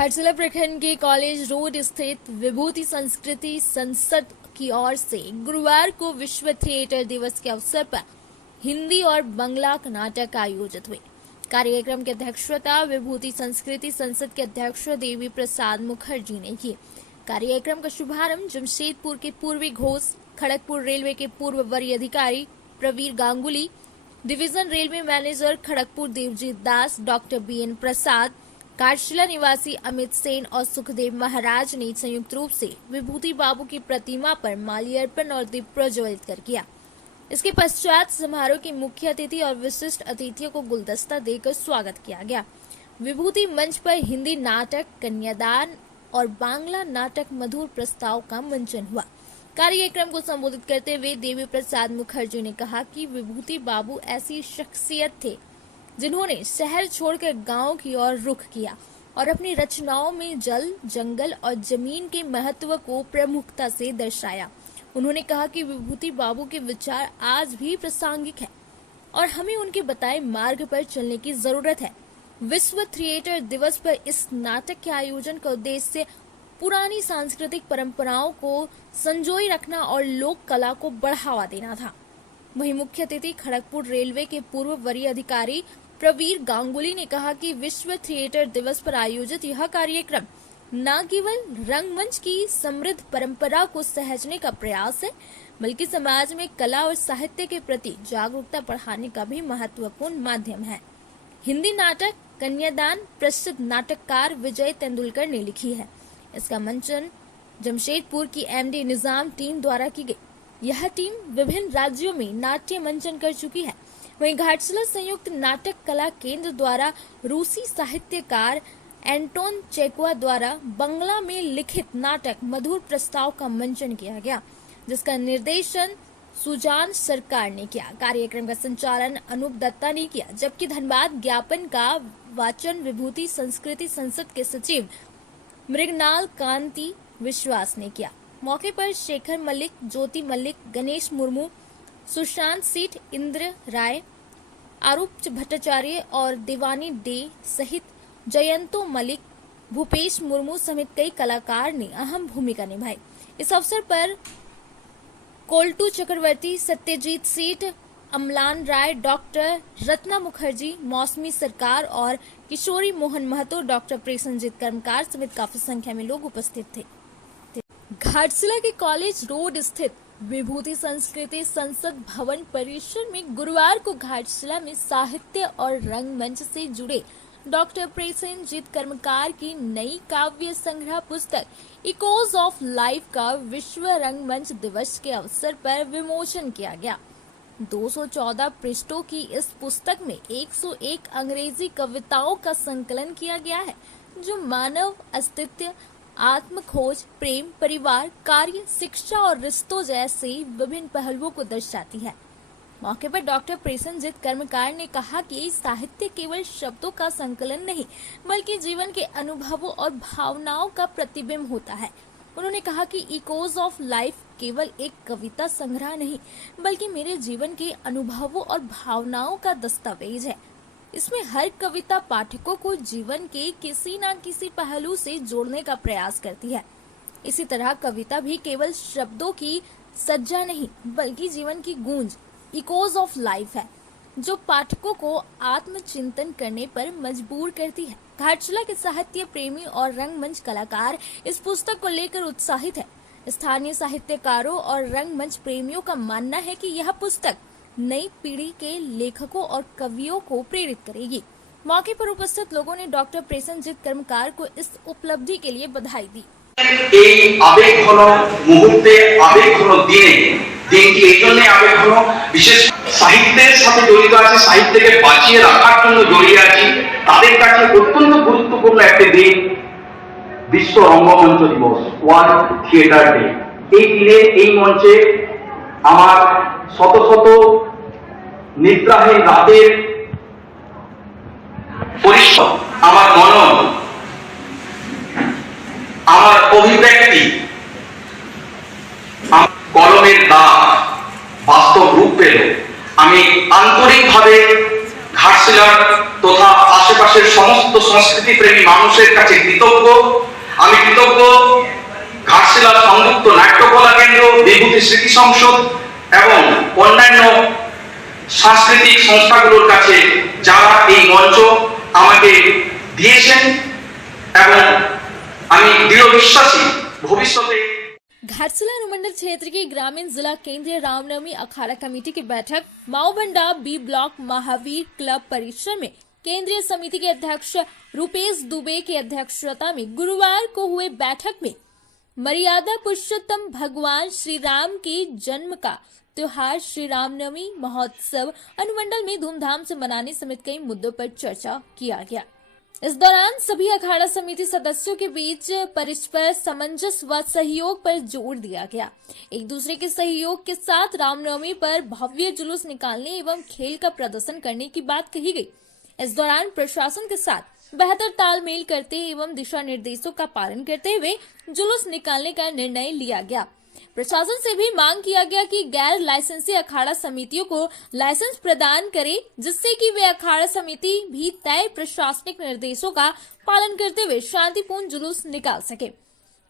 घाटशिला प्रखंड के college road स्थित विभूति संस्कृति संसद की ओर से गुरुवार को विश्व थिएटर दिवस के अवसर पर हिंदी और बांग्ला नाटक आयोजित हुए। कार्यक्रम की अध्यक्षता विभूति संस्कृति संसद के अध्यक्ष देवी प्रसाद मुखर्जी ने की। कार्यक्रम का शुभारंभ जमशेदपुर के पूर्वी घोष, खड़गपुर रेलवे के पूर्व वरीय अधिकारी Pravir Ganguly, division railway manager Kharagpur Debjit Das, doctor BN Prasad, Ghatshila निवासी अमित सेन और सुखदेव महाराज ने संयुक्त रूप से विभूति बाबू की प्रतिमा पर माल्यार्पण और दीप प्रज्वलित कर किया। इसके पश्चात समारोह के मुख्य अतिथि और विशिष्ट अतिथियों को गुलदस्ता देकर स्वागत किया गया। विभूति मंच पर हिंदी नाटक कन्यादान और बांग्ला नाटक मधुर प्रस्ताव का मंचन हुआ। कार्यक्रम को संबोधित करते हुए देवी प्रसाद मुखर्जी ने कहा कि विभूति बाबू ऐसी शख्सियत थे जिन्होंने शहर छोड़कर गांव की ओर रुख किया और अपनी रचनाओं में जल, जंगल और जमीन के महत्व को प्रमुखता से दर्शाया। उन्होंने कहा कि विभूति बाबू के विचार आज भी प्रासंगिक हैं और हमें उनके बताए मार्ग पर चलने की जरूरत है। विश्व थिएटर दिवस पर इस नाटक के आयोजन का उद्देश्य पुरानी सांस्कृतिक परंपराओं को संजोए रखना और लोक कला को बढ़ावा देना था। वहीं मुख्य अतिथि खड़गपुर रेलवे के पूर्व वरीय अधिकारी प्रवीर गांगुली ने कहा कि विश्व थिएटर दिवस पर आयोजित यह कार्यक्रम न केवल रंगमंच की समृद्ध परंपरा को सहेजने का प्रयास है, बल्कि समाज में कला और साहित्य के प्रति जागरूकता बढ़ाने का भी महत्वपूर्ण माध्यम है। हिंदी नाटक कन्यादान प्रसिद्ध नाटककार विजय तेंदुलकर ने लिखी है। इसका मंचन जमशेदपुर की MD निजाम टीम द्वारा की गई। यह टीम विभिन्न राज्यों में नाट्य मंचन कर चुकी है। वहीं घाटशिला संयुक्त नाटक कला केंद्र द्वारा रूसी साहित्यकार एंटोन चेकोवा द्वारा बांग्ला में लिखित नाटक मधुर प्रस्ताव का मंचन किया गया, जिसका निर्देशन सुजान सरकार ने किया। कार्यक्रम का संचालन अनूप दत्ता ने किया, जबकि धन्यवाद ज्ञापन का वाचन विभूति संस्कृति संसद के सचिव मृगनाल कांति विश्वास ने किया। मौके पर शेखर मलिक, ज्योति मलिक, गणेश मुर्मू, सुशांत सेठ, इंद्र राय, आरूप भट्टाचार्य और देवानी डे सहित जयंतो मलिक, भूपेश मुर्मू समेत कई कलाकार ने अहम भूमिका निभाई। इस अवसर पर कोल्टू चक्रवर्ती, सत्यजीत सेठ, अमलान राय, डॉक्टर रत्ना मुखर्जी, मौसमी सरकार और किशोरी मोहन महतो, डॉक्टर प्रसेनजीत कर्मकार समेत काफी संख्या में लोग उपस्थित थे। घाटशिला के कॉलेज रोड स्थित विभूति संस्कृति संसद भवन परिसर में गुरुवार को घाटशिला में साहित्य और रंगमंच से जुड़े डॉक्टर प्रसेनजीत कर्मकार की नई काव्य संग्रह पुस्तक इकोज ऑफ लाइफ का विश्व रंगमंच दिवस के अवसर पर विमोचन किया गया। 214 पृष्ठों की इस पुस्तक में 101 अंग्रेजी कविताओं का संकलन किया गया है, जो मानव अस्तित्व, आत्म खोज, प्रेम, परिवार, कार्य, शिक्षा और रिश्तों जैसे विभिन्न पहलुओं को दर्शाती है। मौके पर डॉक्टर प्रसेनजीत कर्मकार ने कहा कि साहित्य केवल शब्दों का संकलन नहीं, बल्कि जीवन के अनुभवों और भावनाओं का प्रतिबिंब होता है। उन्होंने कहा कि इकोज ऑफ लाइफ केवल एक कविता संग्रह नहीं, बल्कि मेरे जीवन के अनुभवों और भावनाओं का दस्तावेज है। इसमें हर कविता पाठकों को जीवन के किसी न किसी पहलू से जोड़ने का प्रयास करती है। इसी तरह कविता भी केवल शब्दों की सज्जा नहीं, बल्कि जीवन की गूंज, इकोज ऑफ लाइफ है, जो पाठकों को आत्मचिंतन करने पर मजबूर करती है। घाटशिला के साहित्य प्रेमी और रंगमंच कलाकार इस पुस्तक को लेकर उत्साहित है। स्थानीय साहित्यकारों और रंगमंच प्रेमियों का मानना है कि यह पुस्तक नई पीढ़ी के लेखकों और कवियों को प्रेरित करेगी। मौके पर उपस्थित लोगों ने डॉक्टर प्रसेनजीत कर्मकार को इस उपलब्धि के लिए बधाई दी। এই আবেগঘন মুহূর্তে আবেগঘন দিনটি এই জন্য আবেগঘন, বিশেষ সাহিত্যের সাথে জড়িত আছে, সাহিত্যকে বাঁচিয়ে রাখার জন্য জড়িয়ে আছি, তাদের কাছে অত্যন্ত গুরুত্বপূর্ণ একটি দিন বিশ্ব রঙ্গমঞ্চ দিবস, ওয়ার্ল্ড থিয়েটার ডে। এই দিনে এই মঞ্চে আমার শত শত নিদ্রাহীন রাতের পরিশ্রম, আমার মনন, আমার অভিব্যক্তি, কলমের দাগ বাস্তব রূপ পেল। আমি আন্তরিকভাবে ঘাটশিলার তথা আশেপাশের সমস্ত সংস্কৃতি প্রেমী মানুষের কাছে কৃতজ্ঞ। আমি কৃতজ্ঞ ঘাটশিলা সংযুক্ত নাট্যকলা কেন্দ্র, বিভূতি স্মৃতি সংসদ এবং অন্যান্য সাংস্কৃতিক সংস্থাগুলোর কাছে যারা এই মঞ্চ আমাকে দিয়েছেন এবং আমি দৃঢ় বিশ্বাসী ভবিষ্যতে। घाटशिला अनुमंडल क्षेत्र के ग्रामीण जिला केंद्रीय रामनवमी अखाड़ा कमेटी की बैठक माओबंडा बी ब्लॉक महावीर क्लब परिसर में केंद्रीय समिति के अध्यक्ष रुपेश दुबे की अध्यक्षता में गुरुवार को हुए बैठक में मर्यादा पुरुषोत्तम भगवान श्री राम के जन्म का त्योहार श्री रामनवमी महोत्सव अनुमंडल में धूमधाम से मनाने समेत कई मुद्दों पर चर्चा किया गया। इस दौरान सभी अखाड़ा समिति सदस्यों के बीच परस्पर सामंजस्य व सहयोग पर जोर दिया गया। एक दूसरे के सहयोग के साथ रामनवमी पर भव्य जुलूस निकालने एवं खेल का प्रदर्शन करने की बात कही गई। इस दौरान प्रशासन के साथ बेहतर तालमेल करते एवं दिशा निर्देशों का पालन करते हुए जुलूस निकालने का निर्णय लिया गया। प्रशासन से भी मांग किया गया कि गैर लाइसेंसी अखाड़ा समितियों को लाइसेंस प्रदान करे, जिससे कि वे अखाड़ा समिति भी तय प्रशासनिक निर्देशों का पालन करते हुए शांतिपूर्ण जुलूस निकाल सके।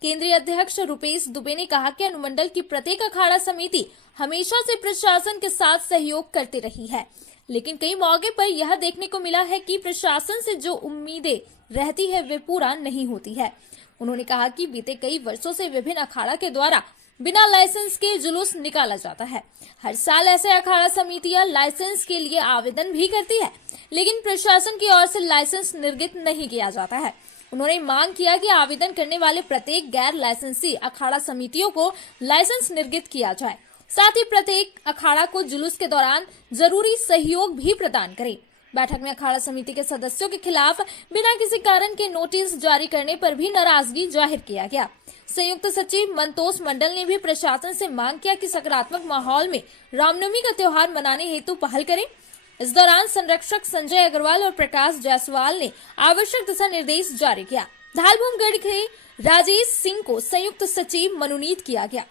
केंद्रीय अध्यक्ष रुपेश दुबे ने कहा कि अनुमंडल की प्रत्येक अखाड़ा समिति हमेशा से प्रशासन के साथ सहयोग करती रही है, लेकिन कई मौके पर यह देखने को मिला है कि प्रशासन से जो उम्मीदें रहती है वे पूरा नहीं होती है। उन्होंने कहा कि बीते कई वर्षों से विभिन्न अखाड़ा के द्वारा बिना लाइसेंस के जुलूस निकाला जाता है। हर साल ऐसे अखाड़ा समितियां लाइसेंस के लिए आवेदन भी करती है, लेकिन प्रशासन की ओर से लाइसेंस निर्गत नहीं किया जाता है। उन्होंने मांग किया कि आवेदन करने वाले प्रत्येक गैर लाइसेंसी अखाड़ा समितियों को लाइसेंस निर्गत किया जाए, साथ ही प्रत्येक अखाड़ा को जुलूस के दौरान जरूरी सहयोग भी प्रदान करें। बैठक में अखाड़ा समिति के सदस्यों के खिलाफ बिना किसी कारण के नोटिस जारी करने पर भी नाराजगी जाहिर किया गया। संयुक्त सचिव मंतोष मंडल ने भी प्रशासन से मांग किया कि सकारात्मक माहौल में रामनवमी का त्योहार मनाने हेतु पहल करें। इस दौरान संरक्षक संजय अग्रवाल और प्रकाश जायसवाल ने आवश्यक दिशा निर्देश जारी किया। धालभूमगढ़ के राजेश सिंह को संयुक्त सचिव मनोनीत किया गया।